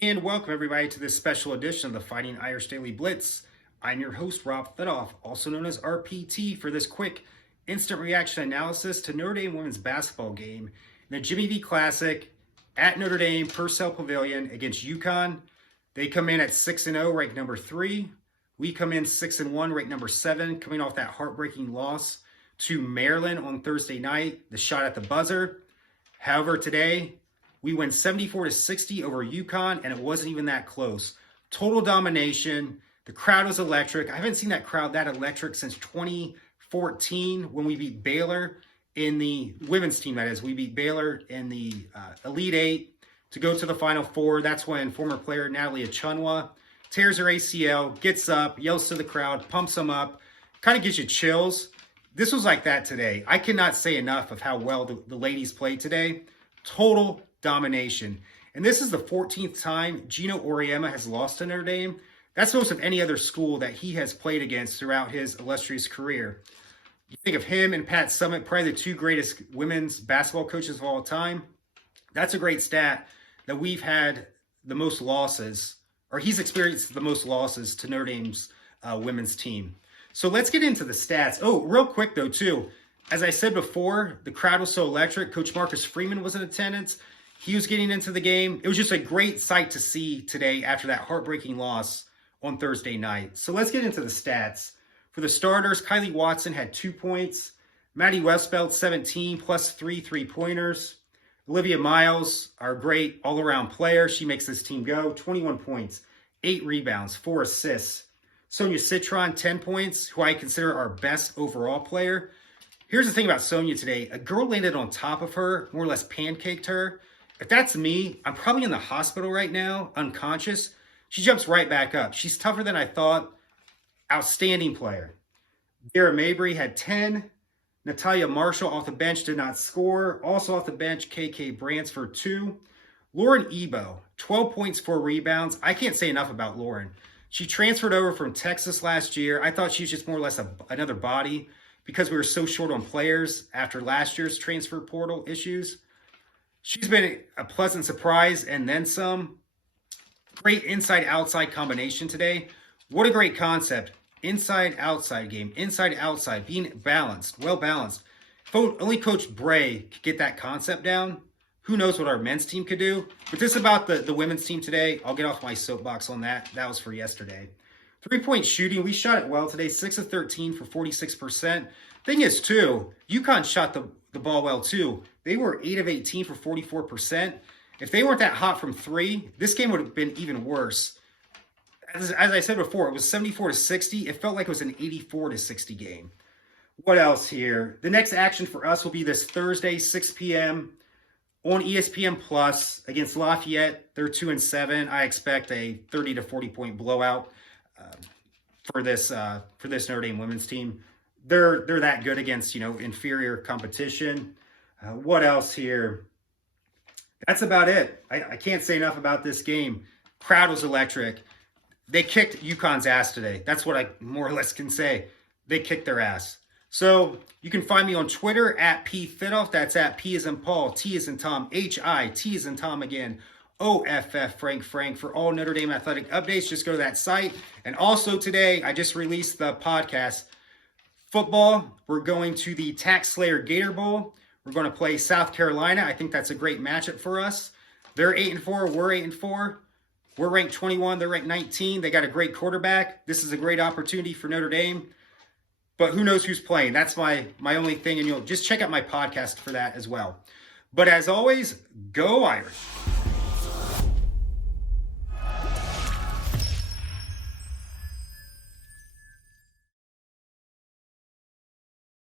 And welcome everybody to this special edition of the Fighting Irish Daily Blitz. I'm your host, Rob Fedoff, also known as RPT, for this quick instant reaction analysis to Notre Dame women's basketball game in the Jimmy V Classic at Notre Dame Purcell Pavilion against UConn. They come in at 6-0, ranked number 3. We come in 6-1, ranked number 7, coming off that heartbreaking loss to Maryland on Thursday night, the shot at the buzzer. However, today, we win 74-60 over UConn, and it wasn't even that close. Total domination. The crowd was electric. I haven't seen that crowd that electric since 2014 when we beat Baylor in the women's team, that is. We beat Baylor in the Elite Eight to go to the Final Four. That's when former player Natalie Achunwa tears her ACL, gets up, yells to the crowd, pumps them up, kind of gives you chills. This was like that today. I cannot say enough of how well the ladies played today. Total domination. And this is the 14th time Gino Auriemma has lost to Notre Dame. That's most of any other school that he has played against throughout his illustrious career. You think of him and Pat Summitt, probably the two greatest women's basketball coaches of all time. That's a great stat that we've had the most losses, or he's experienced the most losses to Notre Dame's women's team. So let's get into the stats. Oh, real quick though, too. As I said before, the crowd was so electric. Coach Marcus Freeman was in attendance. He was getting into the game. It was just a great sight to see today after that heartbreaking loss on Thursday night. So let's get into the stats. For the starters, Kylie Watson had 2 points. Maddie Westbeld, 17, plus 3 3-pointers. Olivia Miles, our great all-around player. She makes this team go. 21 points, 8 rebounds, 4 assists. Sonia Citron, 10 points, who I consider our best overall player. Here's the thing about Sonia today. A girl landed on top of her, more or less pancaked her. If that's me, I'm probably in the hospital right now, unconscious. She jumps right back up. She's tougher than I thought. Outstanding player. Dara Mabry had 10. Natalia Marshall off the bench did not score. Also off the bench, KK Bransford 2. Lauren Ebo, 12 points, 4 rebounds. I can't say enough about Lauren. She transferred over from Texas last year. I thought she was just more or less another body because we were so short on players after last year's transfer portal issues. She's been a pleasant surprise and then some. Great inside-outside combination today. What a great concept. Inside-outside game. Inside-outside. Being balanced. Well-balanced. If only Coach Bray could get that concept down, who knows what our men's team could do. But this is about the women's team today. I'll get off my soapbox on that. That was for yesterday. 3-point shooting. We shot it well today. 6 of 13 for 46%. Thing is, too, UConn shot the ball well, too. They were 8 of 18 for 44%. If they weren't that hot from 3, this game would have been even worse. As I said before, it was 74-60. It felt like it was an 84-60 game. What else here? The next action for us will be this Thursday, 6 p.m. on ESPN Plus against Lafayette. They're 2-7. I expect a 30 to 40 point blowout for this Notre Dame women's team. They're that good against inferior competition. What else here? That's about it. I can't say enough about this game. Crowd was electric. They kicked UConn's ass today. That's what I more or less can say. They kicked their ass. So you can find me on Twitter at PFidoff. That's at P as in Paul, T as in Tom, H-I, T as in Tom again, OFF Frank. For all Notre Dame athletic updates, just go to that site. And also today, I just released the podcast. Football, we're going to the Tax Slayer Gator Bowl. We're going to play South Carolina. I think that's a great matchup for us. They're 8-4. We're 8-4. We're ranked 21. They're ranked 19. They got a great quarterback. This is a great opportunity for Notre Dame. But who knows who's playing? That's my only thing. And you'll just check out my podcast for that as well. But as always, go Irish.